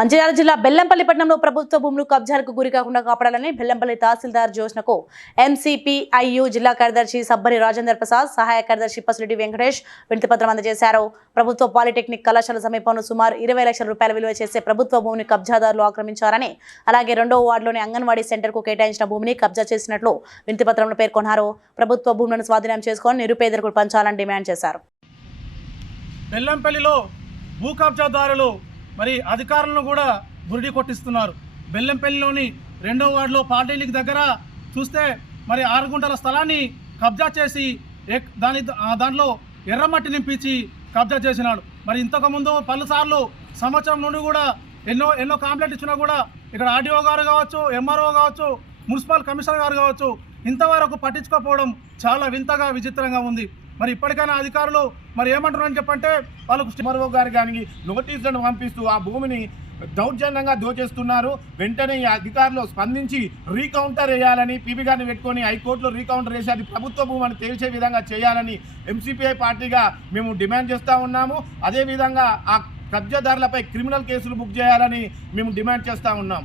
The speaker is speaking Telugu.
మంచిర్యాల జిల్లా బెల్లంపల్లి పట్టణంలో ప్రభుత్వ భూములు కబ్జాలకు గురి కాకుండా కాపాడాలని బెల్లంపల్లి తహసీల్దార్ జోష్నకు ఎంసీపీఐయు జిల్లా కార్యదర్శి సబ్బరి రాజేందర్ ప్రసాద్ సహాయ కార్యదర్శి పసిరెడ్డి వెంకటేష్ వినతిపత్రం అందజేశారు. ప్రభుత్వ పాలిటెక్నిక్ కళాశాల సమీపంలో సుమారు ఇరవై లక్షల రూపాయల విలువ చేసే ప్రభుత్వ భూమిని కబ్జాదారులు ఆక్రమించారని అలాగే రెండో వార్డులోని అంగన్వాడీ సెంటర్కు కేటాయించిన భూమిని కబ్జా చేసినట్లు వినతిపత్రంలో పేర్కొన్నారు. ప్రభుత్వ భూములను స్వాధీనం చేసుకొని నిరుపేదలకు పంచాలని డిమాండ్ చేశారు. బెల్లంపల్లిలో భూ కబ్జాదారులు మరి అధికారులను కూడా బురిడి కొట్టిస్తున్నారు. బెల్లంపల్లిలోని రెండో వార్డులో పార్టీలకు దగ్గర చూస్తే మరి ఆరు గుంటల స్థలాన్ని కబ్జా చేసి ఎక్- దాని దాంట్లో ఎర్రమట్టి నింపించి కబ్జా చేసినాడు. మరి ఇంతకుముందు పలుసార్లు సంవత్సరం నుండి కూడా ఎన్నో ఎన్నో కాంప్లైంట్ ఇచ్చినా కూడా ఇక్కడ ఆర్డీఓ గారు కావచ్చు ఎంఆర్ఓ కావచ్చు మున్సిపల్ కమిషనర్ గారు కావచ్చు ఇంతవరకు పట్టించుకోకపోవడం చాలా వింతగా విచిత్రంగా ఉంది. మరి ఇప్పటికైనా అధికారులు మరి ఏమంటున్నారని చెప్పంటే వాళ్ళకు మరో గారు కానీ నోటీసులను పంపిస్తూ ఆ భూమిని దౌర్జన్యంగా దోచేస్తున్నారు. వెంటనే ఈ అధికారులు స్పందించి రీకౌంటర్ వేయాలని పీపీ గారిని పెట్టుకొని హైకోర్టులో రీకౌంటర్ వేసి అది ప్రభుత్వ భూమిని తేల్చే విధంగా చేయాలని ఎంసీపీఐ పార్టీగా మేము డిమాండ్ చేస్తూ ఉన్నాము. అదేవిధంగా ఆ కబ్జాదారులపై క్రిమినల్ కేసులు బుక్ చేయాలని మేము డిమాండ్ చేస్తూ ఉన్నాం.